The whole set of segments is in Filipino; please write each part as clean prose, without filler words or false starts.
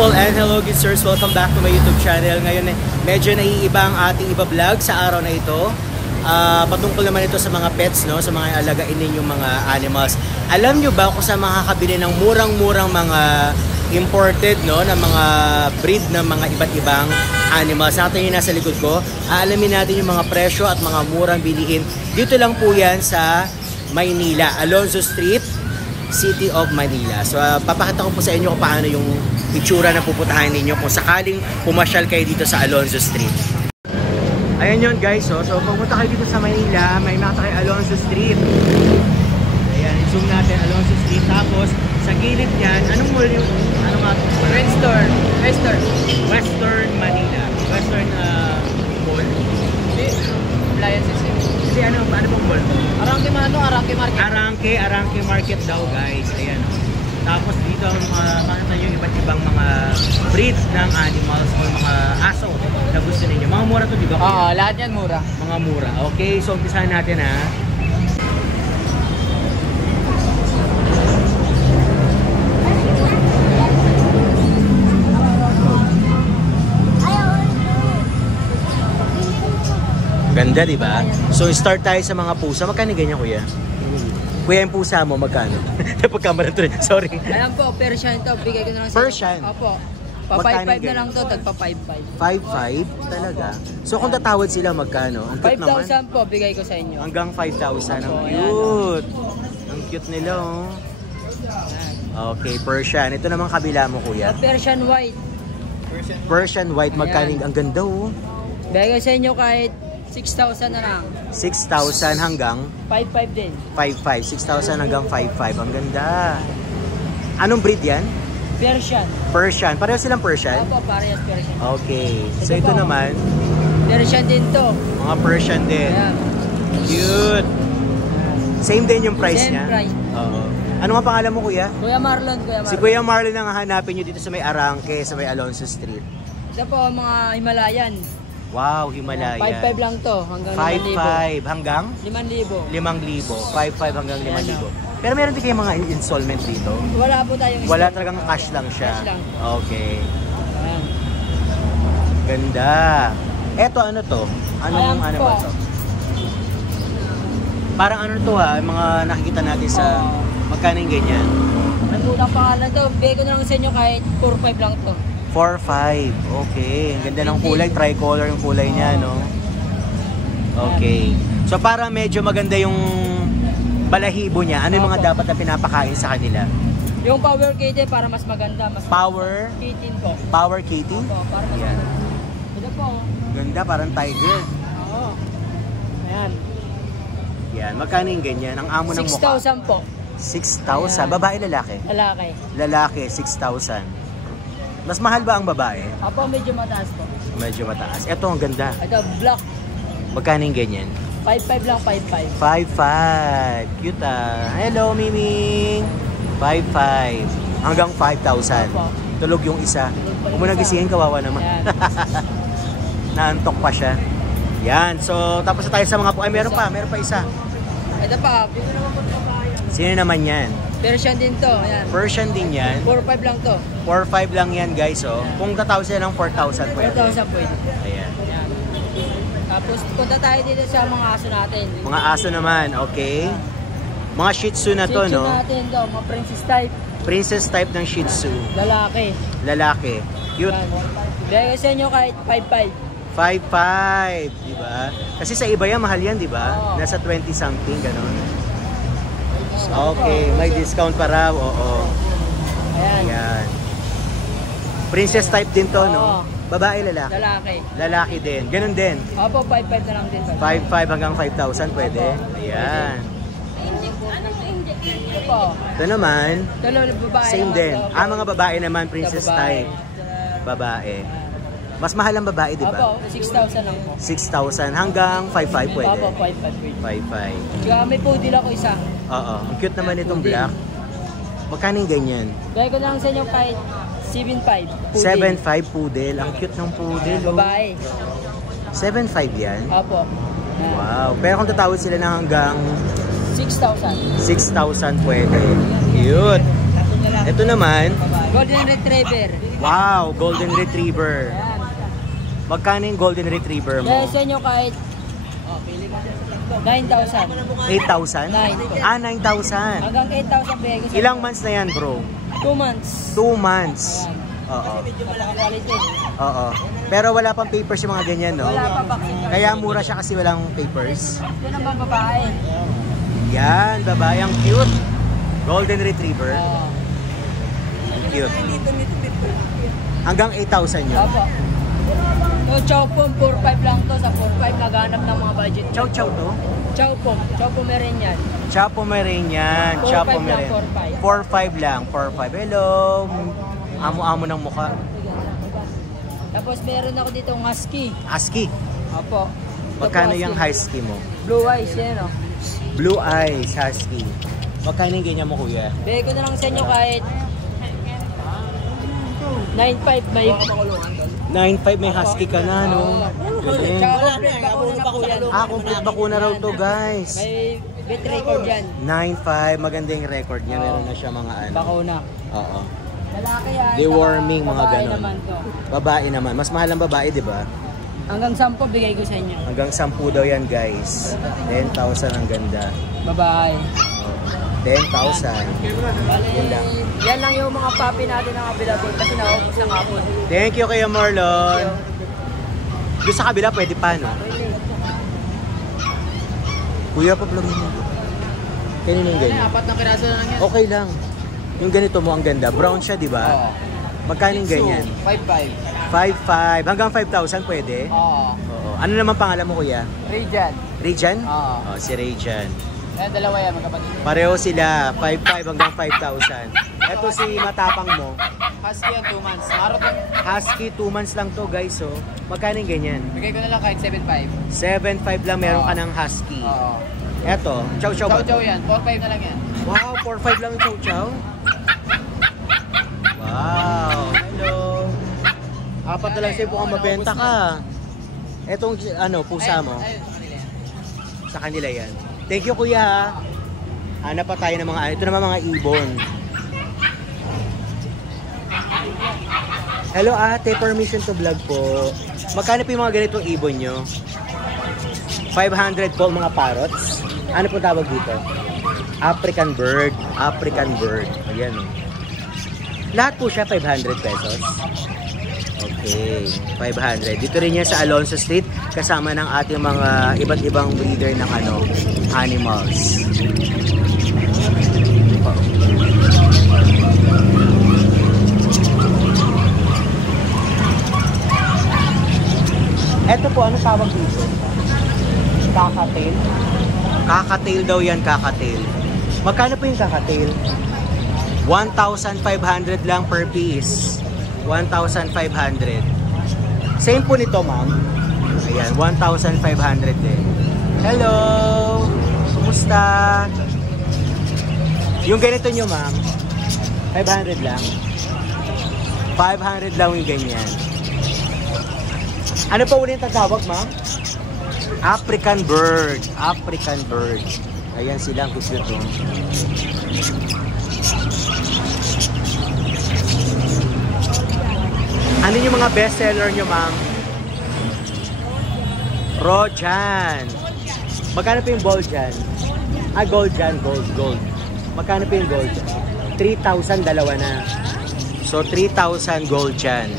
And hello good sirs, welcome back to my YouTube channel. Ngayon medyo naiiba ang ating iba-vlog sa araw na ito. Patungkol naman ito sa mga pets, no? Sa mga alagain ninyong mga animals. Alam nyo ba kung saan makakabili ng murang-murang mga imported, no, na mga breed ng mga iba't ibang animals? Natin yung nasa likod ko. Aalamin natin yung mga presyo at mga murang bilihin. Dito lang po yan sa Maynila, Alonzo Street, City of Manila. So papakita ko po sa inyo kung paano yung itsura na pupuntahan ninyo kung sakaling pumasyal kayo dito sa Alonzo Street. Ayan yun guys, oh. So pumunta kayo dito sa Manila, may makita kayo Alonzo Street. Ayan, i-zoom natin Alonzo Street. Tapos sa gilid niyan, anong mall yung ano nga? Western Manila. Western mall. Appliances yun. Kasi ano pong mall? Arangke Market. Arangke Market daw guys. Ayan. Tapos dito ang makikita nyo iba't ibang mga breeds ng animals o mga aso na gusto ninyo. Mga mura to, di ba? Oo, lahat yan mura. Mga mura. Okay, so umpisahan natin ha. Ganda, di ba? So start tayo sa mga pusa. Magkano ganyan, kuya? Kuya, yung pusa mo, magkano? Pagkamera to rin. Sorry. Alam po, Persian to. Bigay ko na lang sa Persian? Opo. Pa 5-5 na lang to, tagpa 5-5. 5-5? Talaga? So kung tatawad sila, magkano? Ang cute naman. 5,000 po, bigay ko sa inyo. Hanggang 5,000. Ang Opo, cute. Ang cute nila, oh. Okay, Persian. Ito naman kabila mo, kuya. Persian White. Persian White, magkano? Ang ganda, oh. Bigay ko sa inyo kahit 6,000 na lang. 6,000 hanggang? 5-5 din. 5-5. 6,000 hanggang 5-5. Ang ganda. Anong breed yan? Persian. Persian. Pareho silang Persian? Opo, parehas Persian. Okay. So ito naman? Persian din to. Mga Persian din. Ayan. Cute. Same din yung price Same niya? price. Oo. Ano nga pangalan mo, kuya? Kuya Marlon. Si Kuya Marlon ang hahanapin nyo dito sa may Arangke, sa may Alonzo Street. Ito po, mga Himalayan. Wow, Himalayan. 5-5 lang to, hanggang 5-5 hanggang? 5,000. 5,000. 5-5 hanggang 5,000. Pero meron din kayong mga installment dito? Wala po tayong Wala talagang cash lang siya? Cash lang. Okay. Ayan. Ganda. Eto ano to? Anong ano ba to? Parang ano to ha, mga nakikita natin sa magkano yung ganyan? Ang unang pangalan to, bigay ko na lang sa inyo kahit 4-5 lang to. 4-5. Okay. Ang ganda ng kulay. Tricolor yung kulay niya, no? Okay. So, para medyo maganda yung balahibo niya, ano yung mga dapat na pinapakain sa kanila? Yung power kitten para mas maganda. Mas Power? kitten po. Power kitty? Opo, para mas Yan. maganda. Ito po. Ganda, parang tiger. Oo. Ayan. Yan. Magkano yung ganyan? Ang amo ng mukha? 6,000 po. 6,000? Babae, lalaki? Lalaki. Lalaki, 6,000. Mas mahal ba ang babae? Apo, medyo mataas po. Medyo mataas. Ito, ang ganda. Ito, black. Magkano yung ganyan? 5-5 lang, 5-5. 5-5. Cute ah. Hello, Miming. 5-5. Hanggang 5,000. Opo. Tulog yung isa. Kung mo nagisingin, kawawa naman. Ayan. Naantok pa siya. Yan. So, tapos na tayo sa mga... Ay, meron pa isa. Ito pa. Sino naman yan? Persian din to. Ayan. Persian din yan. 4-5 lang to. 4-5 lang yan, guys. Oh. Kung tatawag sila ng 4,000 pwede. 4,000 pwede. Ayan. Ayan. Tapos punta tayo dito sa mga aso natin. Mga aso naman, okay. Mga Shih Tzu na to, Shih Tzu no? natin to, mga princess type. Princess type ng Shih Tzu. Lalaki. Lalaki. Cute. Bigay sa inyo kahit 5-5. 5-5, di ba? Kasi sa iba yan, mahal yan, di ba? Oo. Nasa 20 something, gano'n. Okay, may discount pa raw, oo. Ayan. Ayan. Princess type din to, no? Babae, lalaki? Lalaki. Lalaki din. Ganun din. Opo, 5,500 na lang din. 5,500 hanggang 5,000 pwede. Ayan. Ito po. Ito naman, Dalawa babae. same naman din. to. Ah, mga babae naman, princess Babae. type. Babae. Mas mahal ang babae, di ba? Opo, 6,000 lang po. 6,000 hanggang 5,500 pwede. Opo, 5,500. 5,500. Kaya may poodle ako isa. Oo. Ang cute naman itong black. Magkano yung ganyan? Gaya ko na lang sa inyo kahit 7,500. 7,500 poodle. Ang cute ng poodle. oh. Babae. 7,500 yan? Opo. Wow. Pero kung tatawid sila na hanggang 6,000. 6,000 pwede. Cute. Ito naman, Golden Retriever. wow, Golden Retriever. Ayan. Magkano yung Golden Retriever Gaya mo? sa inyo kahit 9,000. 8,000? Nine. Ah, 9,000. Hanggang 8,000 bigay ko sa Ilang months na yan, bro? 2 months. 2 months. Ayan. Oo. Quality. Oo. Pero wala pang papers yung mga ganyan, no? Wala pa vaccine. Kaya mura siya kasi walang papers. Ito naman babae. Yan, babae. Ang cute. Golden Retriever. Oo. Ang cute. Hanggang 8,000 yun. Opo. So, chow pom, 4,500 lang to. Sa 4,500 naghanap ng mga budget. Chow chow to? Chow pom. Chow pom meron yan. Chapo Pomeranian. 4,500 Chapo lang, Pomeranian. 4,500. 4,500 lang. 4,500. Hello. Amo-amo ng mukha. Tapos meron ako dito ng husky. Husky. Opo. Ito Magkano po, yung husky mo? Blue eyes yan, oh. Blue eyes husky. Magkano yung ganyan mo, kuya? Bigay ko na lang sa inyo kahit 9,500 may 9,500 may husky ka na, no? Galing. Tsaka complete bakuna na po yan. Ah, complete bakuna raw to, guys. May bit record yan. 9,500. Maganda yung record niya. Meron na siya mga ano. Bakuna. Oo. Lalaki yan. Deworming, saka mga babae ganon. naman to. Babae naman. Mas mahal ang babae, di ba? Hanggang 10 bigay ko sa inyo. Hanggang 10 daw yan, guys. 10,000 ang ganda. Babae. 10,000. Bali, Yan lang. yan lang yung mga papi natin ang available kasi naubos ng hapon. Thank you, Kuya Marlon. Doon sa kabila, pwede pa, no? Kuya, pa-vlogin mo. Kanino yung ganyan? Apat na piraso na lang yan. Okay lang. Yung ganito mo, ang ganda. Brown siya, di ba? Magkano yung ganyan? 5,500. 5,500. Hanggang 5,000 pwede? Oo. Oo. Ano naman pangalan mo, Kuya? Rejan. Rejan? Oo. Oh, si Rejan. Ayan, dalawa yan, magkapatid. Pareho sila, 5,500 hanggang 5,000. Ito si matapang mo. Husky yan, 2 months. Marot yan. Husky, 2 months lang to, guys. Oh. Magkano yung ganyan? Bigay ko na lang kahit 7,500. 7,500 lang meron ka ng husky. Oo. Eto, chow-chow ba? Chow-chow yan, 4,500 na lang yan. Wow, 4,500 lang yung chow-chow? Wow, hello. Apat na lang sa'yo kung mabenta ka. Etong ano, pusa mo, Ayun, sa kanila yan. sa kanila yan. Thank you, kuya. Hanap pa tayo ng mga, ito naman mga ibon. Hello ate, permission to vlog po. Magkano po yung mga ganitong ibon nyo? 500 po mga parrots. Ano po tawag dito? African bird. African bird. Ayan o. Lahat po siya 500 pesos. Okay, 500. Dito rin yan sa Alonso Street kasama ng ating mga iba't ibang breeder ng ano, animals. Ito po, ano tawag dito? Kakatail? Kakatail daw yan, kakatail. Magkano po yung kakatail? 1,500 lang per piece. 1,500. Same po nito, ma'am. Ayan, 1,500 din. Hello! Kumusta? Yung ganito nyo, ma'am, 500 lang. 500 lang yung ganyan. Ano pa ulit ang tawag, ma'am? African bird. African bird. Ayan sila, ang gusto ito. Ano yung mga best seller nyo, ma'am? Rojan. Magkano po yung gold dyan? Ah, gold dyan. Gold. Magkano po yung gold dyan? 3,000, dalawa na. So, 3,000 gold dyan.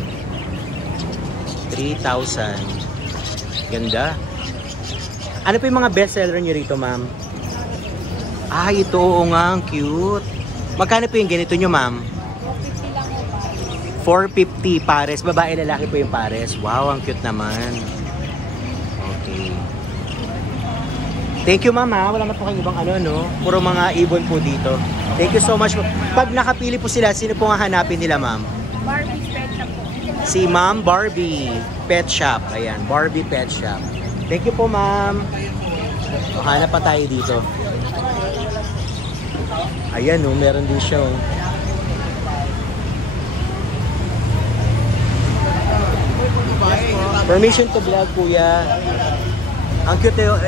3,000. Ganda. Ano po yung mga best seller nyo rito, ma'am? Ah, ito. Oo nga. Ang cute. Magkano po yung ganito nyo, ma'am? 450 lang 450 pares. Babae, lalaki po yung pares. Wow, ang cute naman. Okay. Thank you, mama. Wala na po kayong ibang ano, no? Puro mga ibon po dito. Thank you so much po. Pag nakapili po sila, sino po ang hanapin nila, ma'am? Barbie Pet Shop po. Si Ma'am Barbie Pet Shop. Ayan, Barbie Pet Shop. Thank you po, ma'am. So, hanap pa tayo dito. Ayan, oh, meron din siya, oh. Permission to vlog, kuya. Ang cute na yun.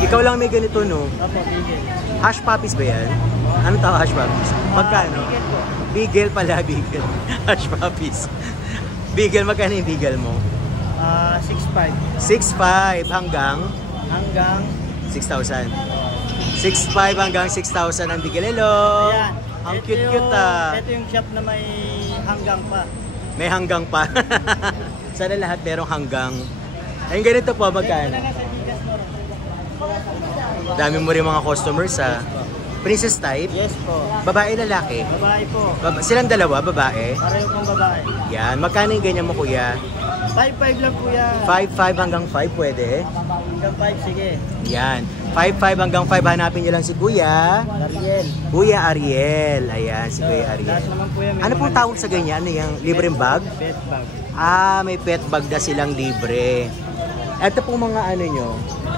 Ikaw lang may ganito, no? Hash puppies ba yan? Anong tawag hash puppies? Magkano? Beagle pala, beagle. Hash puppies. Beagle, magkano yung beagle mo? 6.5 6.5 hanggang? hanggang 6,000. 6.5 hanggang 6,000 ang beagle. Hello! ayan. Ang Ito cute-cute, Ito yung shop na may hanggang pa. May hanggang pa. Sana lahat merong hanggang. Ayun, ganito po, magkano? Dami mo rin mga customers, ha? Princess type? Yes po. Babae, lalaki? Babae po. Silang dalawa, babae? Pareho pong babae. Yan. Magkano yung ganyan mo, kuya? 5.5 lang po yan. 5.5 hanggang 5 pwede? Hanggang 5, sige. Yan. 5.5 hanggang 5. Hanapin nyo lang si Kuya. Ariel. Kuya Ariel. Ayan, si Kuya Ariel. Lahat naman po yan. may Ano mga pong tawag sa ganyan? Ano yung libreng bag? Pet bag. Ah, may pet bag na silang libre. Ito pong mga ano nyo.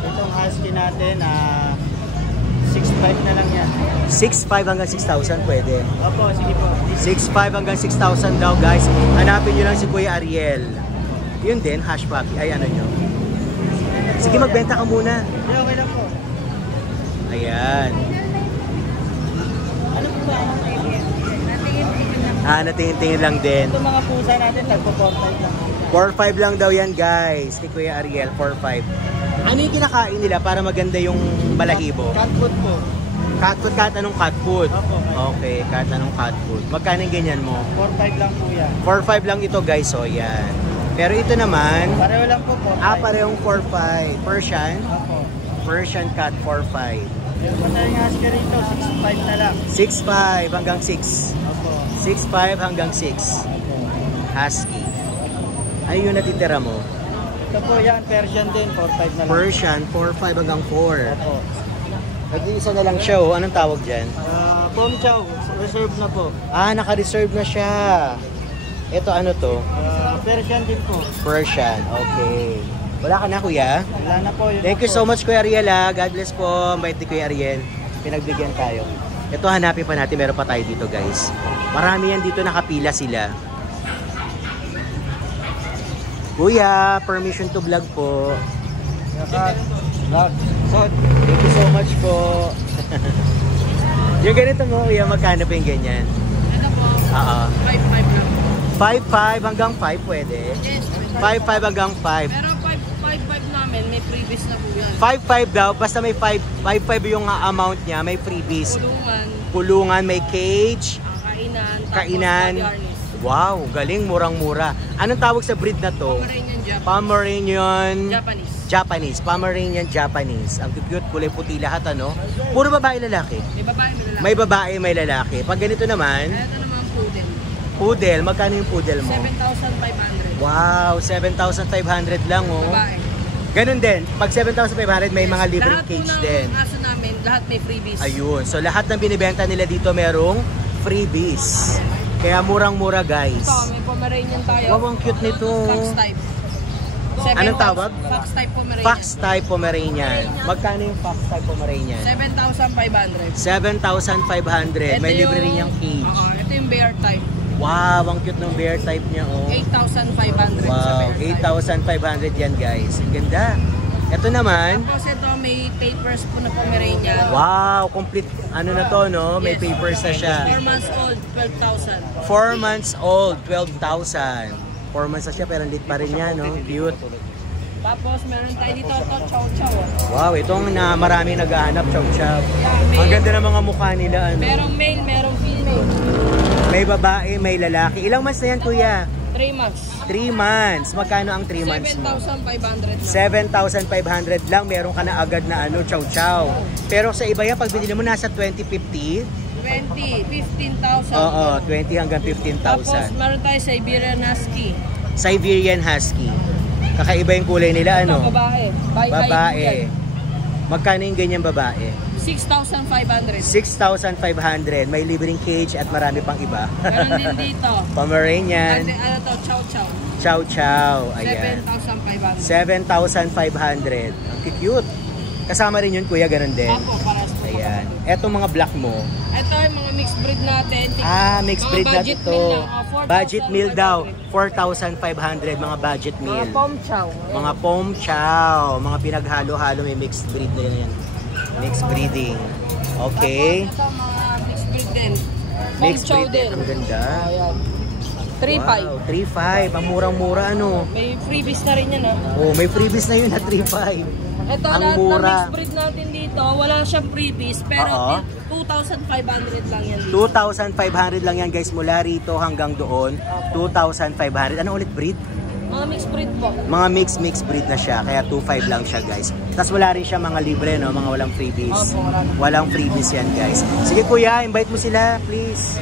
Itong husky natin, 6.5 na lang yan. 6.5 hanggang 6,000 pwede. Opo, sige po. 6.5 hanggang 6,000 daw, guys. Hanapin nyo lang si Kuya Ariel. Yun din, hash puppy. Ay, ano nyo. Sige, magbenta ka muna. Hindi, okay lang po. Ayan. Ano po ba ang idea? Natingin-tingin lang din. Ito mga pusa natin, tagpo 4.5 lang. 4.5 lang daw yan, guys. Kay Kuya Ariel, 4.5. Ano yung kinakain nila para maganda yung balahibo? Cat food po. Cat food, kahit anong cat food? Opo. Okay, kahit anong cat food. Magkano yung ganyan mo? 4.5 lang po yan. 4.5 lang ito, guys. So, yan. Pero ito naman, Pareho lang po, 4.5. parehong 4.5. Persian? Opo. Persian cat, 4.5. Meron pa tayong husky rito, 6.5 na lang. 6.5 hanggang 6. Opo. 6.5 hanggang 6. Opo. Husky. Ano yung natitira mo? Ito po yan, Persian din, 4.5 na lang. Persian, 4.5 hanggang 4. Opo. Nag-iisa na lang siya, oh. Anong tawag dyan? Pom chow, reserve na po. Naka-reserve na siya. Ito ano to? Persian din po. Persian. Okay. Wala ka na, kuya? Wala na po. Yun Thank na you po. so much, Kuya Ariel, ha. God bless po. Ang bait ni Kuya Ariel. Pinagbigyan tayo. Ito, hanapin pa natin. Meron pa tayo dito, guys. Marami yan dito. Nakapila sila. Kuya, permission to vlog po. Vlog. So, Thank you so much po. Yung ganito mo, kuya, magkano pa yung ganyan? Ito po, Oo. 5.5 lang. 5.5 hanggang 5 pwede? Yes, 5.5 hanggang 5. pero 5.5 namin, may freebies na po yan. 5.5 daw, basta may 5.5 yung amount niya, may freebies. Kulungan, Kulungan, may cage, ang kainan, tapos kainan. pag-garnish. Wow, galing, murang-mura. Anong tawag sa breed na to? Pomeranian Japanese. Pomeranian Japanese. Japanese. Pomeranian Japanese. Ang cute, kulay puti lahat, ano? Puro babae, lalaki. May babae, may lalaki. May babae, may lalaki. Pag ganito naman, Ito naman poodle. poodle, magkano yung poodle mo? 7,500. Wow, 7,500 lang, oh. Babae. Ganun din, pag 7,500 may mga libreng Lahat po cage ng din. aso namin, lahat may freebies. Ayun, so lahat ng binibenta nila dito merong freebies. Kaya murang-mura, guys. Ito, may Pomeranian tayo. Wow, ang cute nito. Fox type. Anong tawag? Fox type Pomeranian. Fox type Pomeranian. Magkano yung Fox type Pomeranian? 7,500. 7,500. May libre rin yung cage. Ito yung bear type. Wow, ang cute ng bear type niya, oh. 8,500 sa Wow, bear type. 8,500 yan, guys. Ang ganda. Ito naman, Tapos ito may papers po na Pomeranian. wow, complete, ano na to, no? May Yes. papers na siya. 4 months old, 12,000. 4 months old, 12,000. 4 months na siya, pero lit pa rin yan, no? Cute. Tapos meron tayo dito ito, chow chow. Wow, itong na maraming naghahanap, chow-chow. Yeah, Ang ganda ng mga mukha nila, ano? Merong male, merong female. May babae, may lalaki. Ilang months na yan, kuya? 3 months. 3 months. Magkano ang 3 months mo? 7,500 na. 7,500 lang, meron ka na agad na ano, chow-chow. Pero sa iba yan, pag binili mo nasa 2050, 20, 15,000. Oo, 20 hanggang Tapos 15,000. meron tayo Siberian Husky. Siberian Husky. Kakaiba yung kulay nila, Ito, ano? babae. By Babae. Magkano yung ganyan babae? 6,500. 6,500. May libreng cage at marami pang iba. Meron din dito. Pomeranian. Ano to? Chow Chow. Chow Chow. Ayan. 7,500. 7,500. Ang cute. Kasama rin yun, kuya, ganun din. Apo, paras po. Ayan. Etong mga black mo. Ito yung mga mixed breed natin. Mixed Mga breed na budget ito. meal lang. Budget meal daw. 4,500. 4,500 mga budget Mga meal. pom chow. Mga pom chow. Mga pinaghalo-halo, may mixed breed na yan. Mixed breeding. Okay. Tapos ito mga mixed breed din. Pom Mixed chow breed. din. Ang ganda. Ayan. 3,500. Wow, 3,500. Ang murang-mura, ano. May freebies na rin yan, ha? Oh, may freebies na yun na 3,500. Ito, Ang lahat ng mura. mixed breed natin dito, wala siyang freebies, pero Oo. 2,500 lang yan dito. 2,500 lang yan, guys, mula rito hanggang doon. 2,500. Ano ulit breed? Mga mixed breed po. Mga mixed breed na siya, kaya 2,500 lang siya, guys. Tapos wala rin siya mga libre, no? Mga walang freebies. Opo, wala. Walang freebies yan, guys. Sige, kuya, invite mo sila, please.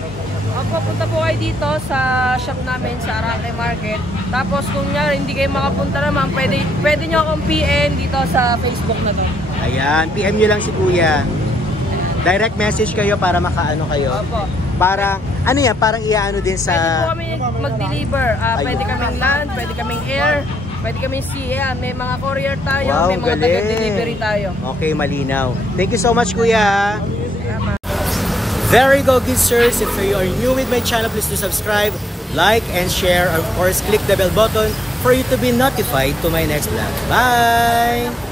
Punta po kayo dito sa shop namin sa Arake Market. Tapos kung nga hindi kayo makapunta naman, pwede nyo akong PM dito sa Facebook na to. Ayan, PM nyo lang si kuya. Direct message kayo para makaano kayo. Opo. Para, ano yan, parang iaano din Pwede po sa... kami mag-deliver. Pwede kaming land, pwede kaming air, pwede kaming sea. May mga courier tayo, Wow, may mga galing. taga-delivery tayo. Okay, malinaw. Thank you so much, kuya. Tama. Very go, good sirs. If you are new with my channel, please do subscribe, like, and share. Of course, click the bell button for you to be notified to my next vlog. Bye!